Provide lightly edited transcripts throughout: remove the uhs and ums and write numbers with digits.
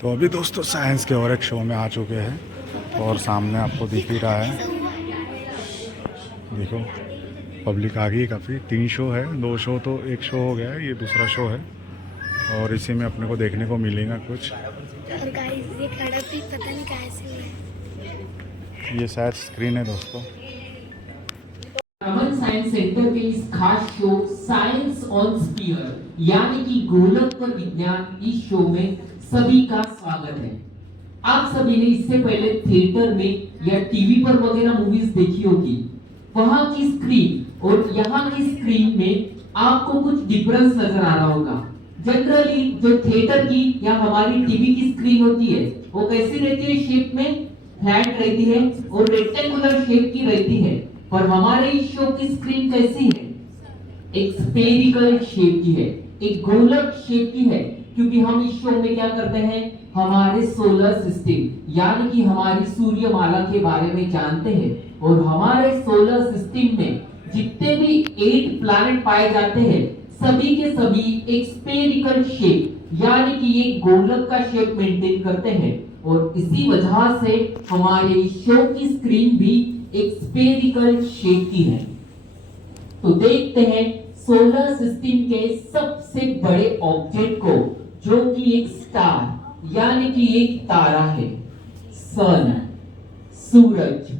तो अभी दोस्तों साइंस के और एक शो में आ चुके हैं और सामने आपको दिख ही रहा है। देखो पब्लिक आ गई काफ़ी। 3 शो है, 2 शो तो एक शो हो गया है, ये दूसरा शो है और इसी में अपने को देखने को मिलेगा कुछ। और गाइस ये खड़ा भी पता नहीं कैसे हुआ है। ये शायद स्क्रीन है दोस्तों। रमन साइंस सेंटर के इस खास शो साइंस ऑन स्फीयर यानी कि गोलक पर विज्ञान इस शो में सभी का स्वागत है। आप सभी ने इससे पहले थिएटर में या टीवी पर वगैरह मूवीज देखी होगी। वहां की स्क्रीन और यहाँ की स्क्रीन में आपको कुछ डिफरेंस नजर आ रहा होगा। जनरली जो थिएटर की या हमारी टीवी की स्क्रीन होती है वो कैसी रहती है, शेप में फ्लैट रहती है और रेक्टेंगुलर शेप की रहती है। पर हमारे इस शो की स्क्रीन कैसी है? एक स्फेरिकल शेप की है, एक गोलक शेप की है, क्योंकि हम इस शो में क्या करते हैं, हमारे सोलर सिस्टम यानी कि हमारी सूर्यमाला के बारे में जानते हैं। और हमारे सोलर सिस्टम में जितने भी 8 प्लैनेट पाए जाते हैं सभी के सभी एक स्फेरिकल शेप यानी कि एक गोलक का शेप मेंटेन करते हैं। और इसी वजह से हमारे शो की स्क्रीन भी एक स्फेरिकल शेप की है। तो देखते हैं सोलर सिस्टम के सबसे बड़े ऑब्जेक्ट को, जो कि एक स्टार यानी कि एक तारा है, सन, सूरज,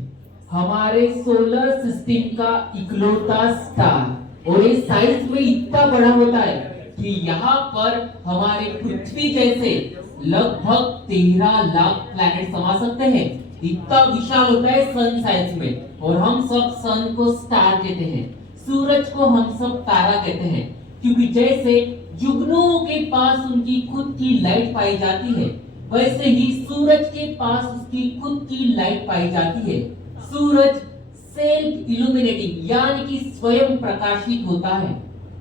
हमारे सोलर सिस्टम का इकलौता स्टार। और ये साइज में इतना बड़ा होता है कि यहाँ पर हमारे पृथ्वी जैसे लगभग 13 लाख प्लैनेट समा सकते हैं। इतना विशाल होता है सन साइज में। और हम सब सन को स्टार कहते हैं, सूरज को हम सब तारा कहते हैं, क्योंकि जैसे जुगनुओं के पास उनकी खुद की लाइट पाई जाती है वैसे ही सूरज के पास उसकी खुद की लाइट पाई जाती है। सूरज सेल्फ इल्यूमिनेटिंग यानी कि स्वयं प्रकाशित होता है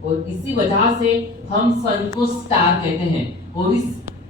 और इसी वजह से हम सन को स्टार कहते हैं। और इस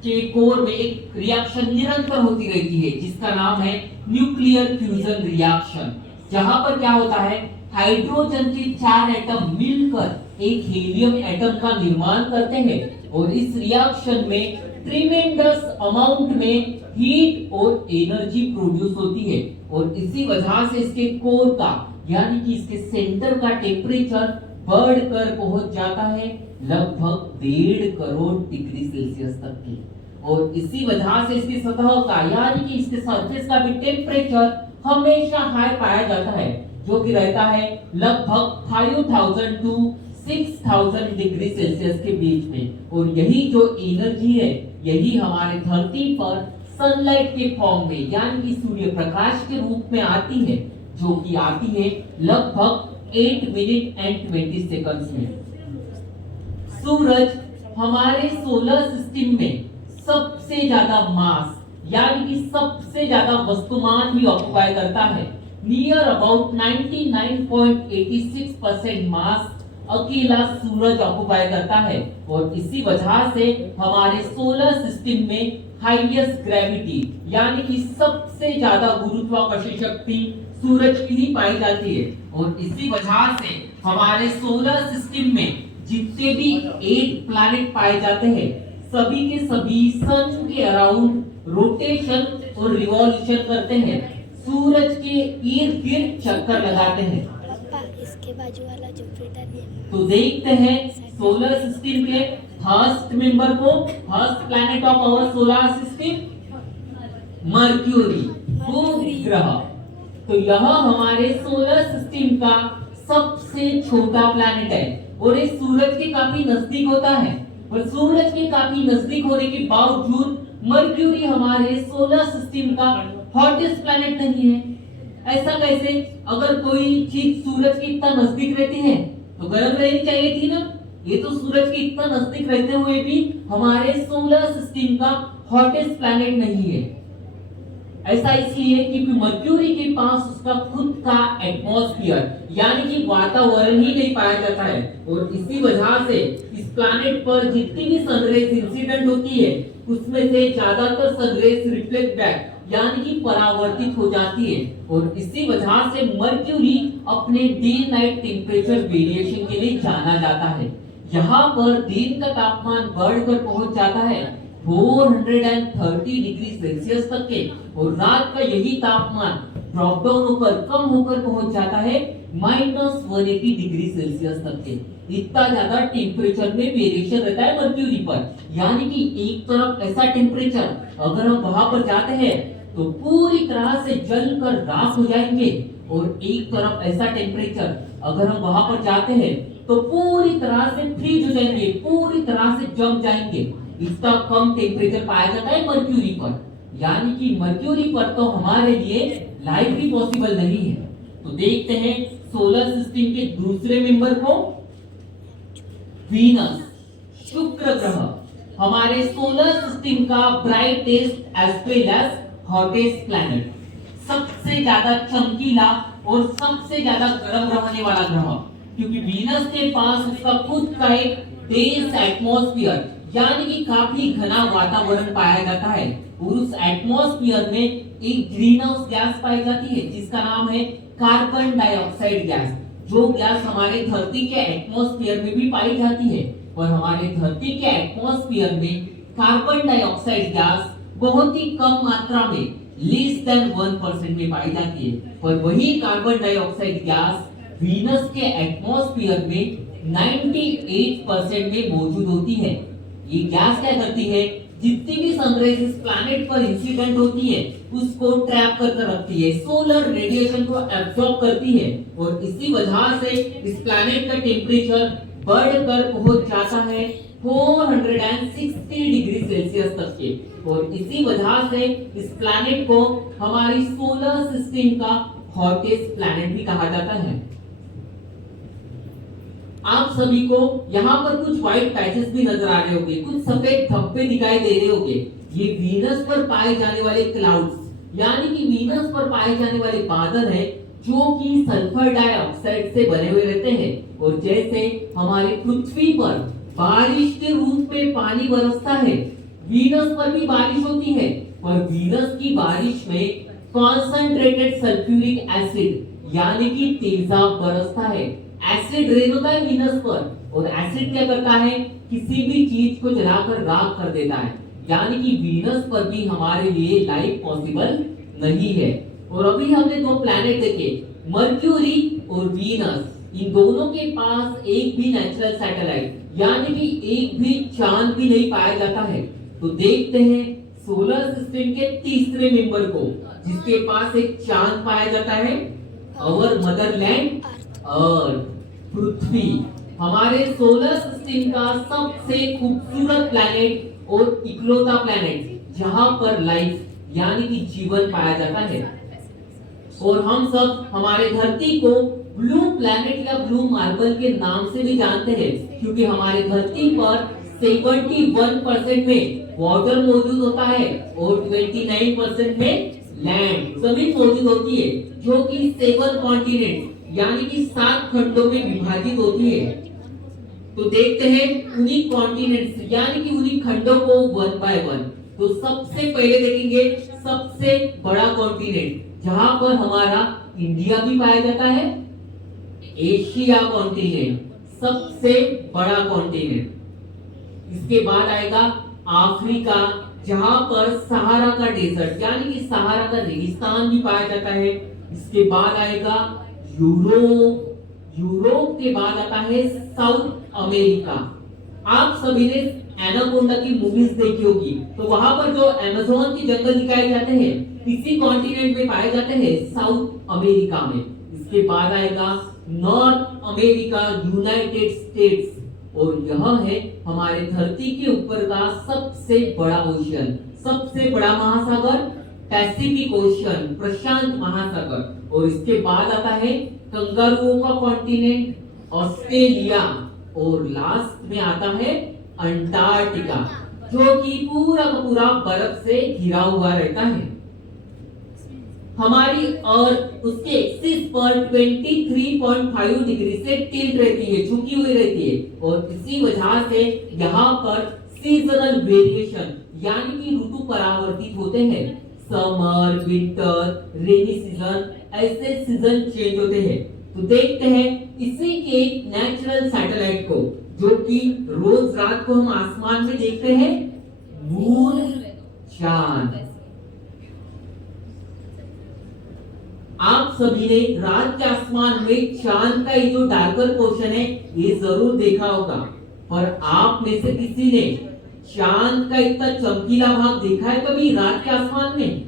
के कोर में एक रिएक्शन निरंतर होती रहती है जिसका नाम है न्यूक्लियर फ्यूजन रिएक्शन, जहां पर क्या होता है, हाइड्रोजन के 4 एटम मिलकर एक हीलियम एटम का निर्माण करते हैं और इस रिएक्शन में ट्रिमेंडस अमाउंट में हीट और एनर्जी प्रोड्यूस होती है। और इसी वजह से इसके कोर का यानी कि इसके सेंटर का टेम्परेचर बढ़कर पहुंच जाता है लगभग 1.5 करोड़ डिग्री सेल्सियस तक की। और इसी वजह से इसकी सतह का यानी कि इसके सरफेस का भी टेम्परेचर हमेशा हाई पाया जाता है, जो कि रहता है लगभग 5000 टू 6000 डिग्री सेल्सियस के बीच में। और यही जो एनर्जी है यही हमारे धरती पर सनलाइट के फॉर्म में यानी कि सूर्य प्रकाश के रूप में आती है, जो कि आती है लगभग 8 मिनट एंड 20 सेकंड्स में। सूरज हमारे सोलर सिस्टम में सबसे ज्यादा मास यानी कि सबसे ज्यादा वस्तुमान भी ऑक्युपाई करता है। नियर अबाउट 99.86% मास अकेला सूरज ऑक्युपाई करता है। और इसी वजह से हमारे सोलर सिस्टम में हाईएस्ट ग्रेविटी यानी कि सबसे ज्यादा गुरुत्वाकर्षण शक्ति सूरज की ही पाई जाती है। और इसी वजह से हमारे सोलर सिस्टम में जितने भी 8 प्लैनेट पाए जाते हैं सभी के सभी सन के अराउंड रोटेशन और रिवॉल्यूशन करते हैं, सूरज के इर्द गिर्द चक्कर लगाते हैं। पापा इसके बाजू वाला जुपिटर। तो देखते हैं सोलर सिस्टम के फर्स्ट मेंबर को, first planet of our solar system Mercury, Budh ग्रह। तो यह हमारे सोलर सिस्टम का सबसे छोटा प्लैनेट है और ये सूरज के काफी नजदीक होता है। और सूरज के काफी नजदीक होने के बावजूद मर्क्यूरी हमारे सोलर सिस्टम का हॉटेस्ट प्लैनेट नहीं है। ऐसा कैसे? अगर कोई चीज सूरज के इतना नजदीक रहती है तो गर्म रहनी चाहिए थी ना। ये तो सूरज के इतना नजदीक रहते हुए भी हमारे सोलर सिस्टम का हॉटेस्ट प्लैनेट नहीं है। ऐसा इसलिए क्योंकि मर्क्यूरी के पास उसका खुद का एटमॉस्फेयर यानी कि वातावरण ही नहीं पाया जाता है। और इसी वजह से इस प्लैनेट पर जितनी भी सनरेज इंसिडेंट होती है उसमें से ज्यादातर सनरेज रिफ्लेक्ट बैक यानी कि परावर्तित हो जाती है। और इसी वजह से मर्क्यूरी अपने डे नाइट टेम्परेचर वेरिएशन के लिए जाना जाता है। यहाँ पर दिन का तापमान बढ़कर पहुंच जाता है 430 डिग्री सेल्सियस तक के, और रात का यही तापमान ड्रॉप डाउन होकर कम होकर पहुंच जाता है -180 डिग्री सेल्सियस तक के। इतना ज्यादा टेम्परेचर में वेरिएशन रहता है मर्क्यूरी पर। यानी कि एक तरफ ऐसा टेम्परेचर अगर हम वहां पर जाते हैं तो पूरी तरह से जलकर राख हो जाएंगे, और एक तरफ ऐसा टेम्परेचर अगर हम वहां पर जाते हैं तो पूरी तरह से फ्रीज हो जाएंगे, पूरी तरह से जम जाएंगे। इतना कम टेम्परेचर पाया जाता है मर्क्यूरी पर। यानी कि मर्क्यूरी पर तो हमारे लिए लाइफ भी पॉसिबल नहीं है। तो देखते हैं सोलर सिस्टम के दूसरे मेंबर को, वीनस, शुक्र ग्रह, हमारे सोलर सिस्टम का brightest as well as hottest planet, सबसे ज्यादा चमकीला और सबसे ज्यादा गर्म रहने वाला ग्रह, क्योंकि वीनस के पास उसका खुद का एक डेंस एटमॉस्फेयर यानी कि काफी घना वातावरण पाया जाता है, और उस एटमॉस्फेयर में एक ग्रीन हाउस गैस पाई जाती है जिसका नाम है कार्बन डाइऑक्साइड गैस, जो गैस हमारे धरती के एटमॉस्फेयर में भी पाई जाती है। और हमारे धरती के एटमॉस्फेयर में कार्बन डाइऑक्साइड गैस बहुत ही कम मात्रा में, लेस देन 1% में पाई जाती है, पर वही कार्बन डाइऑक्साइड गैस वीनस के एटमॉस्फेयर में 98% में मौजूद होती है। ये गैस क्या करती है, जितनी भी सनराइज इस प्लैनेट पर इंसिडेंट होती है उसको ट्रैप करके रखती है, सोलर रेडिएशन को एब्जॉर्ब करती है, और इसी वजह से इस प्लैनेट का टेम्परेचर बढ़कर पहुंच जाता है 460 डिग्री सेल्सियस तक के, और इसी वजह से इस प्लैनेट को हमारी सोलर सिस्टम का हॉटेस्ट प्लैनेट भी कहा जाता है। आप सभी को यहाँ पर कुछ व्हाइट पैचेस भी नजर आ रहे होंगे, कुछ सफेद धब्बे दिखाई दे रहे होंगे। ये वीनस पर पाए जाने वाले क्लाउड्स, यानी कि वीनस पर पाए जाने वाले बादल हैं, जो कि सल्फर डाइऑक्साइड से बने हुए रहते हैं। और जैसे हमारे पृथ्वी पर बारिश के रूप में पानी बरसता है, वीनस पर भी बारिश होती है, और वीनस की बारिश में कॉन्सेंट्रेटेड सल्फ्यूरिक एसिड यानी कि तेजाब बरसता है। एसिड रेन होता है वीनस पर, और एसिड क्या करता है, किसी भी चीज को जलाकर राख कर देता है। यानी कि वीनस पर भी हमारे लिए लाइफ पॉसिबल नहीं है। और अभी हमने दो प्लैनेट देखे, मर्क्यूरी और वीनस, इन दोनों के पास एक भी नेचुरल सैटेलाइट यानी कि एक भी चांद भी नहीं पाया जाता है। तो देखते हैं सोलर सिस्टम के तीसरे मेंबर को, जिसके पास एक चांद पाया जाता है, अवर मदरलैंड अर्थ, पृथ्वी, हमारे सोलर सिस्टम का सबसे खूबसूरत प्लैनेट और इकलौता प्लैनेट जहां पर लाइफ यानी कि जीवन पाया जाता है। और हम सब हमारे धरती को ब्लू प्लैनेट या ब्लू मार्बल के नाम से भी जानते हैं, क्योंकि हमारे धरती पर 71% में वाटर मौजूद होता है और 29% में लैंड जमीन मौजूद होती है, जो कि 7 कॉन्टिनेंट यानी कि 7 खंडों में विभाजित होती है। तो देखते हैं उन्हीं कॉन्टिनेंट्स यानी कि उन्हीं खंडों को 1 बाय 1। तो सबसे पहले देखेंगे सबसे बड़ा कॉन्टिनेंट, जहां पर हमारा इंडिया भी पाया जाता है, एशिया कॉन्टिनेंट, सबसे बड़ा कॉन्टिनेंट। इसके बाद आएगा अफ्रीका, जहां पर सहारा का डेजर्ट यानी कि सहारा का रेगिस्तान भी पाया जाता है। इसके बाद आएगा यूरोप, यूरोप के बाद आता है साउथ अमेरिका। आप सभी ने एनाकोंडा की मूवीज देखी होगी, तो वहां पर जो अमेज़न के जंगल दिखाए जाते हैं इसी कॉन्टिनेंट में पाए जाते हैं, साउथ अमेरिका में। इसके बाद आएगा नॉर्थ अमेरिका, यूनाइटेड स्टेट्स, और यह है हमारे धरती के ऊपर का सबसे बड़ा ओशियन, सबसे बड़ा महासागर पैसिफिक ओशियन, प्रशांत महासागर। और इसके बाद आता है कंगारुओं का कॉन्टिनेंट ऑस्ट्रेलिया, और लास्ट में आता है अंटार्कटिका, जो कि पूरा का पूरा बर्फ से घिरा हुआ रहता है। हमारी अर्थ उसके एक्सिस पर 23.5 डिग्री से टिल्ट रहती है, झुकी हुई रहती है, और इसी वजह से यहाँ पर सीजनल वेरिएशन यानी कि ऋतु परावर्तित होते हैं। समर, विंटर, रेनी सीजन, ऐसे सीजन चेंज होते हैं। तो देखते हैं इसी के एक नेचुरल सैटेलाइट को, जो कि रोज रात को हम आसमान में देखते हैं, मून, चांद। आप सभी ने रात के आसमान में चांद का ये जो डार्कर पोर्शन है ये जरूर देखा होगा, पर आप में से किसी ने चांद का इतना चमकीला भाग देखा है कभी रात के आसमान में?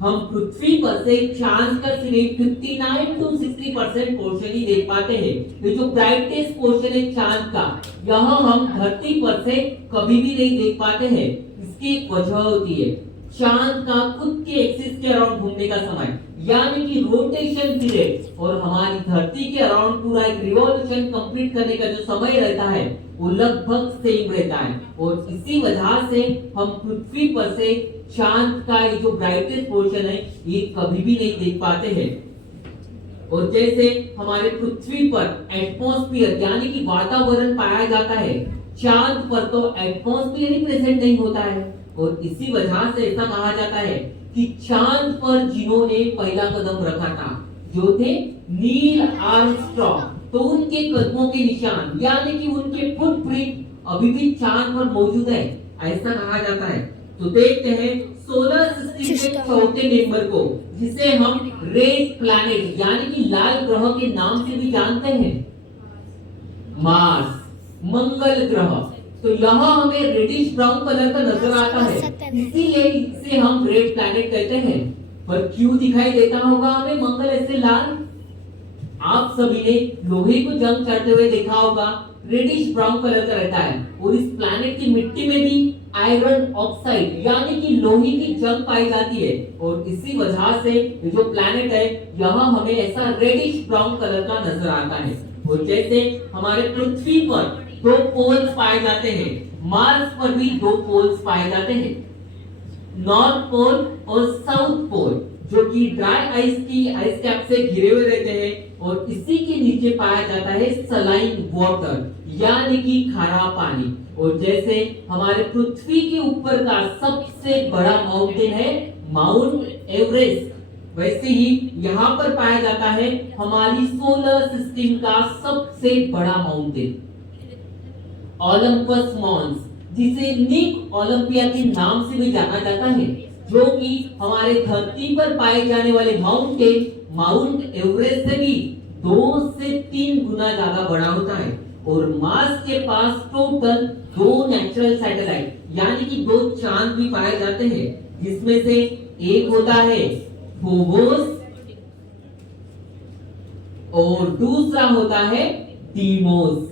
हम पृथ्वी पर से चांद का सिर्फ 59 to 60% पोर्शन ही देख पाते हैं। ये जो ब्राइटेस्ट पोर्शन है चांद का, यहाँ हम धरती पर से कभी भी नहीं देख पाते हैं। इसकी एक वजह होती है चांद का खुद के एक्सिस के अराउंड घूमने का समय, यानी कि रोटेशन पीरियड, और हमारी धरती के अराउंड पूरा एक रिवॉल्यूशन कंप्लीट करने का जो समय रहता है वो लगभग सेम रहता है। और इसी वजह से हम पृथ्वी पर से चांद का ये जो ब्राइटेस्ट पोर्शन है ये कभी भी नहीं देख पाते हैं। और जैसे हमारे पृथ्वी पर एटमॉस्फेयर यानी कि वातावरण पाया जाता है, चांद पर तो एटमॉस्फेयर ही प्रेजेंट नहीं होता है। और इसी वजह से ऐसा कहा जाता है कि चांद पर जिन्होंने पहला कदम रखा था जो थे नील आर्मस्ट्रॉन्ग, तो उनके कदमों के निशान यानी कि उनके फुटप्रिंट अभी भी चांद पर मौजूद है, ऐसा कहा जाता है। तो देखते हैं सोलर सिस्टम के चौथे मेंबर को, जिसे हम रेड प्लैनेट यानी कि लाल ग्रह के नाम से भी जानते हैं, मार्स, मंगल ग्रह। तो यहाँ हमें रेडिश ब्राउन कलर का नजर आता है, इसीलिए इसे हम रेड प्लैनेट कहते हैं। पर क्यों दिखाई देता होगा हमें मंगल ऐसे लाल? आप सभी ने लोहे को जंग चढ़ते हुए देखा होगा, रेडिश ब्राउन कलर का रहता है। और इस प्लैनेट की मिट्टी में भी आयरन ऑक्साइड यानी कि लोहे की जंग पाई जाती है। और इसी वजह से जो प्लैनेट है यहाँ हमें ऐसा रेडिश ब्राउन कलर का नजर आता है। और जैसे हमारे पृथ्वी पर 2 पोल्स पाए जाते हैं, मार्स पर भी 2 पोल्स पाए जाते हैं, नॉर्थ पोल और साउथ पोल, जो कि ड्राई आइस की आइस कैप से घिरे हुए रहते हैं। और इसी के नीचे पाया जाता है सलाइन वाटर यानी कि खारा पानी। और जैसे हमारे पृथ्वी के ऊपर का सबसे बड़ा माउंटेन है माउंट एवरेस्ट, वैसे ही यहाँ पर पाया जाता है हमारी सोलर सिस्टम का सबसे बड़ा माउंटेन ओलंपस मॉन्स, जिसे निक ओलंपिया के नाम से भी जाना जाता है, जो कि हमारे धरती पर पाए जाने वाले माउंटेन माउंट एवरेस्ट से भी 2 से 3 गुना ज्यादा बड़ा होता है। और मार्स के पास टोटल 2 नेचुरल सैटेलाइट यानी कि 2 चांद भी पाए जाते हैं, जिसमें से एक होता है फोबोस और दूसरा होता है डीमोस।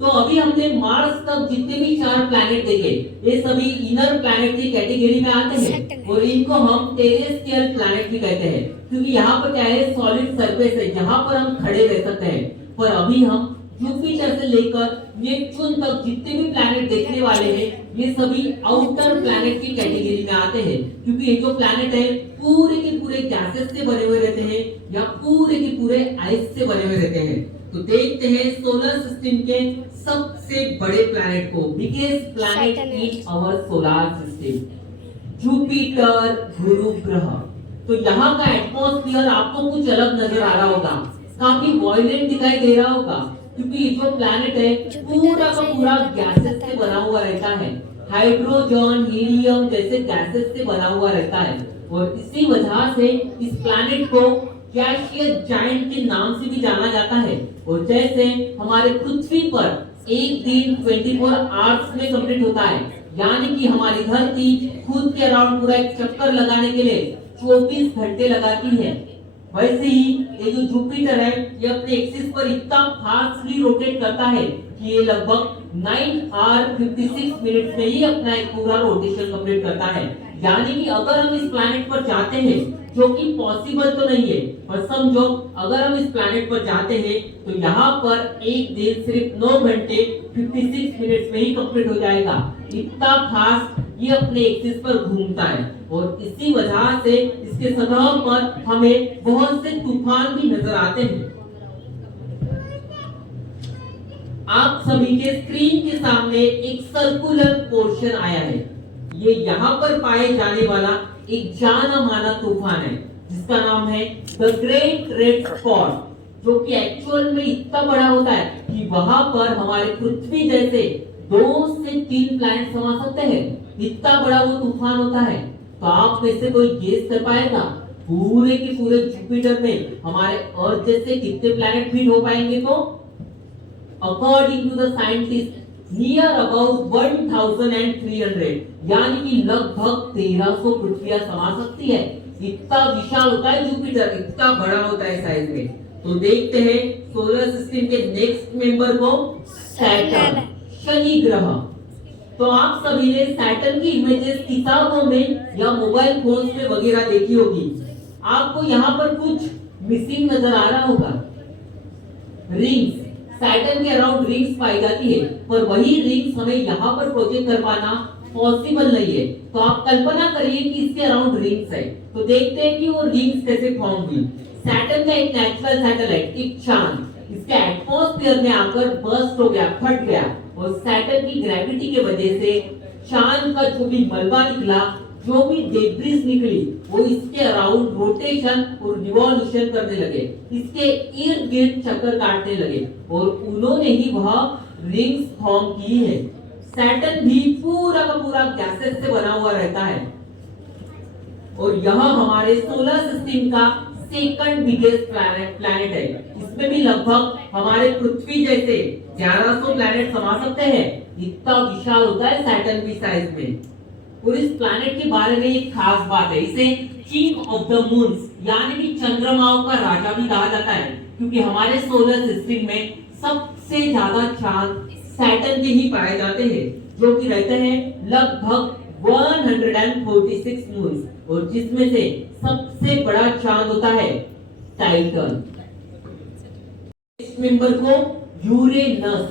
तो अभी हमने मार्स तक जितने भी 4 प्लैनेट देखे, ये सभी इनर प्लैनेट की कैटेगरी में आते हैं। और इनको हम टेरेस्ट्रियल प्लैनेट भी कहते हैं, क्योंकि यहाँ पर क्या है, सॉलिड सरफेस है, यहाँ पर हम खड़े रह सकते हैं। पर अभी हम जुपिटर से लेकर नेपच्यून तक जितने भी प्लैनेट देखने वाले हैं, ये सभी आउटर प्लैनेट की कैटेगरी में आते हैं, क्योंकि ये जो प्लैनेट है पूरे के पूरे गैसेस से बने हुए रहते हैं या पूरे के पूरे आइस से बने हुए रहते हैं। तो देखते हैं सोलर सिस्टम के सबसे बड़े प्लैनेट को, biggest planet in our solar system, Jupiter गुरु ग्रह। तो यहाँ का एटमॉस्फेयर आपको कुछ अलग नजर आ रहा होगा, काफी वॉयलेंट दिखाई दे रहा होगा, क्योंकि जो प्लैनेट है पूरा का पूरा गैसेस से बना हुआ रहता है, हाइड्रोजन, हीलियम जैसे गैसेस से बना हुआ रहता है। और इसी वजह से इस प्लैनेट को गैसियस जायंट के नाम से भी जाना जाता है। और जैसे हमारे पृथ्वी पर एक दिन 24 आवर्स में कंप्लीट होता है, यानी कि हमारी धरती खुद के अराउंड पूरा एक चक्कर लगाने के लिए 24 घंटे लगाती है, वैसे ही ये जो जुपिटर है ये अपने एक्सिस पर इतना फास्टली रोटेट करता है कि ये लगभग 9 आवर 56 मिनट्स में ही अपना एक पूरा रोटेशन कंप्लीट करता है। यानी कि अगर हम इस प्लैनेट पर जाते हैं, जो कि पॉसिबल तो नहीं है, पर समझो अगर हम इस प्लैनेट पर जाते हैं तो यहाँ पर एक दिन सिर्फ 9 घंटे 56 मिनट्स में ही कंप्लीट हो जाएगा। इतना फास्ट ये अपने एक्सिस पर घूमता है। और इसी वजह से इसके सतह पर हमें बहुत से तूफान भी नजर आते हैं। आप सभी के स्क्रीन के सामने एक सर्कुलर पोर्शन आया है, ये यहाँ पर पाए जाने वाला एक जाना माना तूफान है, जिसका नाम है द ग्रेट रेड स्पॉट, जो कि एक्चुअल में इतना बड़ा होता है कि वहां पर हमारे पृथ्वी जैसे 2 से 3 प्लैनेट समा सकते हैं। इतना बड़ा वो तूफान होता है। तो आप में से कोई गेस कर पाएगा पूरे के पूरे जुपिटर में हमारे अर्थ जैसे कितने प्लैनेट फिट हो पाएंगे? तो according to the scientist near about 1300, यानी कि लगभग 1300 पृथ्वियां समा सकती है। इतना विशाल होता है जुपिटर, इतना बड़ा होता है साइज में। तो देखते हैं सोलर सिस्टम के नेक्स्ट मेंबर को, सैटर्न, शनि ग्रह। तो आप सभी ने सैटर्न की इमेजेस किताबों में या मोबाइल फोन में वगैरह देखी होगी। आपको यहाँ पर कुछ मिसिंग नजर आ रहा होगा। रिंग्स, सैटर्न के अराउंड रिंग्स पाई जाती है, पर वही रिंग्स हमें यहाँ पर प्रोजेक्ट कर पाना पॉसिबल नहीं है। तो आप कल्पना करिए कि इसके अराउंड रिंग्स है। तो देखते हैं कि वो रिंग्स कैसे फॉर्म हुई। सैटर्न का एक नेचुरल सैटेलाइट, एक चांद, इसके एटमॉस्फेयर में आकर बर्स्ट हो गया, फट गया, और सैटर्न की ग्रेविटी के वजह से चांद का जो भी मलबा निकला, जो भी डेब्रिस निकली, वो इसके अराउंड रोटेशन और रिवॉल्यूशन करने लगे, इसके इर्द गिर्द चक्कर काटने लगे, और उन्होंने ही वह रिंग्स फॉर्म की है। सैटर्न भी पूरा का पूरा गैसेस से बना हुआ रहता है, और यह हमारे सोलर सिस्टम का सेकंड बिगेस्ट प्लैनेट है। इसमें भी लगभग हमारे पृथ्वी जैसे 1100 प्लैनेट समा सकते हैं। इतना विशाल होता है सैटर्न भी साइज में। और इस प्लैनेट के बारे में एक खास बात है, इसे किंग ऑफ द मून्स यानी कि चंद्रमाओं का राजा भी कहा जाता है, क्योंकि हमारे सोलर सिस्टम में सबसे ज्यादा चांद सैटर्न के ही पाए जाते हैं, जो कि रहते हैं लगभग 146 मून्स, और जिसमें से सबसे बड़ा चांद होता है टाइटन। इस मेंबर को यूरेनस,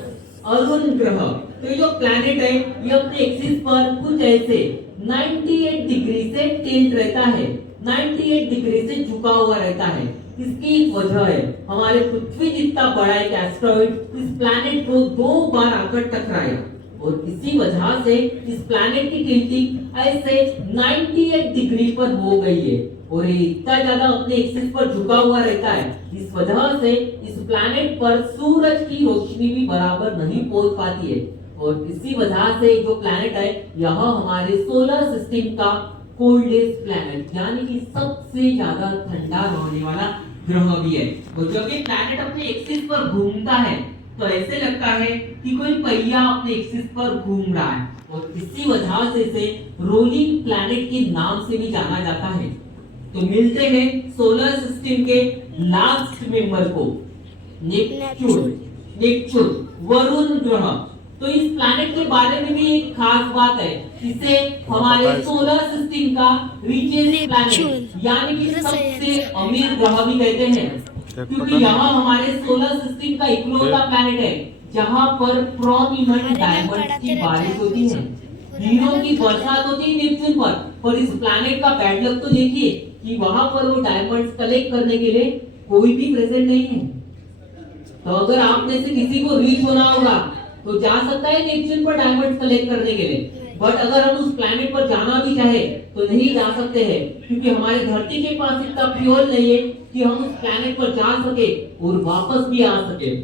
अरुण ग्रह। तो ये जो प्लैनेट है ये अपने एक्सिस पर कुछ ऐसे 98 डिग्री से टिल्ट रहता है, 98 डिग्री से झुका हुआ रहता है। इसकी एक वजह है, हमारे पृथ्वी जितना बड़ा एक एस्टेरॉइड इस प्लैनेट को 2 बार आकर टकराया, और इसी वजह से इस प्लैनेट की टिल्टिंग ऐसे 98 डिग्री पर हो गई है, और ये इतना ज्यादा अपने एक्सिस पर झुका हुआ रहता है। इस वजह से इस प्लैनेट पर सूरज की रोशनी भी बराबर नहीं पहुंच पाती है, और इसी वजह से जो प्लैनेट है यह हमारे सोलर सिस्टम का कोल्डेस्ट प्लैनेट यानी कि सबसे ज्यादा ठंडा रहने वाला ग्रह भी है। और जब ये प्लैनेट अपने एक्सिस पर घूमता है तो ऐसे लगता है कि कोई पहिया अपने एक्सिस पर घूम रहा है, और इसी वजह से इसे रोलिंग प्लैनेट के नाम से भी जाना जाता है। तो मिलते हैं सोलर सिस्टम के लास्ट मेंबर को, नेपच्यून, वरुण ग्रह। तो इस प्लैनेट के बारे में भी एक खास बात है, इसे हमारे सोलर सिस्टम का रिचेस्ट प्लैनेट यानी कि सबसे अमीर ग्रह भी कहते हैं, क्योंकि यहाँ हमारे सोलर सिस्टम का इकलौता प्लैनेट है जहाँ पर प्रोमिनेंट डायमंड्स की बारिश होती है, हीरो की बरसात होती है नेपच्यून पर इस प्लैनेट का बैड लक तो देखिए कि वहां पर वो डायमंड्स कलेक्ट करने के लिए कोई भी प्रेजेंट नहीं है। तो अगर आप में से किसी को रीच होना होगा तो जा सकता है नेपच्यून पर डायमंड्स कलेक्ट करने के लिए, बट अगर हम उस प्लैनेट पर जाना भी चाहे तो नहीं जा सकते हैं, क्योंकि हमारे धरती के पास इतना फ्यूल नहीं है कि हम उस प्लैनेट पर जा सके और वापस भी आ सके।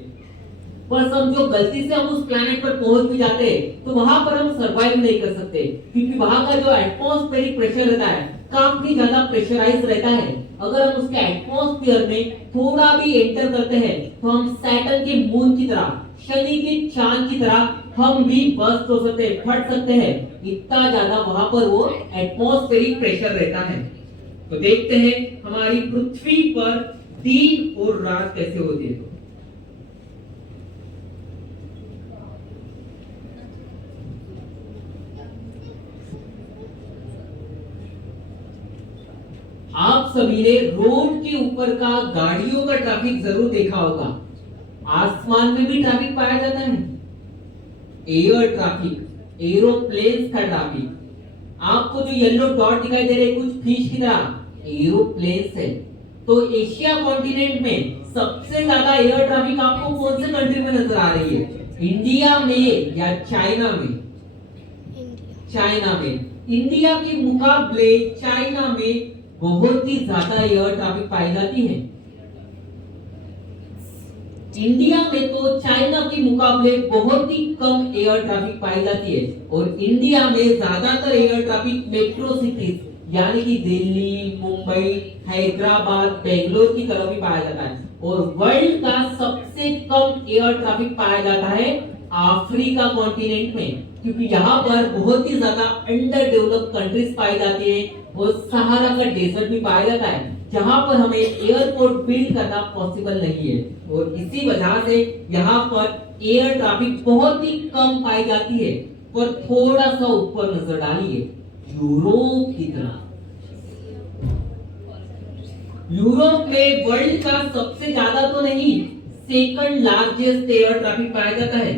पर समझो गलती से हम उस प्लैनेट पर पहुंच भी जाते तो वहां पर हम सरवाइव नहीं कर सकते, क्योंकि वहां का जो एटमॉस्फेरिक प्रेशर रहता है काफी ज्यादा प्रेशराइज रहता है। अगर हम उसके एटमॉस्फेयर में थोड़ा भी एंटर करते हैं तो हम सैटर्न के मून की तरह, शनि के चांद की तरह हम भी बस्ट हो सकते हैं, फट सकते हैं। इतना ज्यादा वहां पर वो एटमॉस्फेरिक प्रेशर रहता है। तो देखते हैं हमारी पृथ्वी पर दिन और रात कैसे होती है। आप सभी ने रोड के ऊपर का गाड़ियों का ट्रैफिक जरूर देखा होगा। आसमान में भी ट्रैफिक पाया जाता है, एयर ट्रैफिक, एरोप्लेन्स का ट्रैफिक। आपको जो येलो डॉट दिखाई दे रहे कुछ फिश की तरह एरोप्लेन्स है। तो एशिया कॉन्टिनेंट में सबसे ज्यादा एयर ट्रैफिक आपको कौन से कंट्री में नजर आ रही है, इंडिया में या चाइना में? चाइना में। इंडिया के मुकाबले चाइना में बहुत ही ज्यादा एयर ट्रैफिक पाई जाती है। इंडिया में तो चाइना के मुकाबले बहुत ही कम एयर ट्रैफिक पाई जाती है और इंडिया में ज्यादातर एयर ट्रैफिक मेट्रो सिटीज यानी कि दिल्ली, मुंबई, हैदराबाद, बेंगलोर की तरफ भी पाया जाता है और वर्ल्ड का सबसे कम एयर ट्रैफिक पाया जाता है अफ्रीका कॉन्टिनेंट में, क्योंकि यहाँ पर बहुत ही ज्यादा अंडर डेवलप्ड कंट्रीज पाई जाती है और सहारा का डेजर्ट भी पाया जाता है जहाँ पर हमें एयरपोर्ट बिल्ड करना पॉसिबल नहीं है और इसी वजह से यहाँ पर एयर ट्रैफिक बहुत ही कम पाई जाती है। पर थोड़ा सा ऊपर नजर डालिए यूरोप की तरफ। यूरोप में वर्ल्ड का सबसे ज्यादा तो नहीं, सेकंड लार्जेस्ट एयर ट्रैफिक पाया जाता है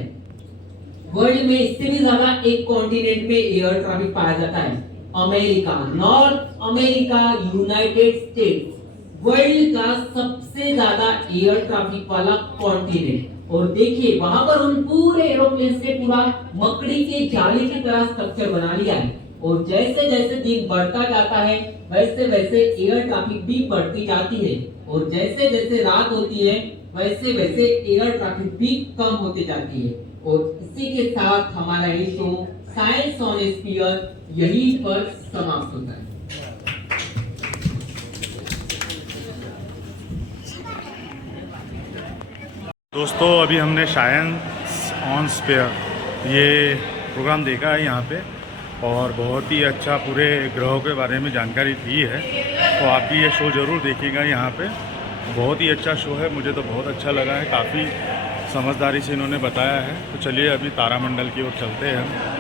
वर्ल्ड में। इससे भी ज्यादा एक कॉन्टिनेंट में एयर ट्रैफिक पाया जाता है America, north America, United states world का सबसे ज्यादा एयर ट्रैफिक वाला कॉन्टिनेंट। और देखिए वहां पर उन पूरे एरोप्लेन से पूरा मकड़ी के जाले की तरह स्ट्रक्चर बना लिया है और जैसे जैसे दिन बढ़ता जाता है वैसे वैसे एयर ट्रैफिक भी बढ़ती जाती है और जैसे जैसे रात होती है वैसे वैसे एयर ट्रैफिक भी कम होती जाती है। और इसी के साथ हमारा ये शो साइंस ऑन स्फीयर यहीं पर समाप्त होता है। दोस्तों अभी हमने साइंस ऑन स्फीयर ये प्रोग्राम देखा है यहाँ पे और बहुत ही अच्छा पूरे ग्रहों के बारे में जानकारी दी है, तो आप भी ये शो ज़रूर देखिएगा। यहाँ पे बहुत ही अच्छा शो है, मुझे तो बहुत अच्छा लगा है, काफ़ी समझदारी से इन्होंने बताया है। तो चलिए अभी तारामंडल की ओर चलते हैं हम।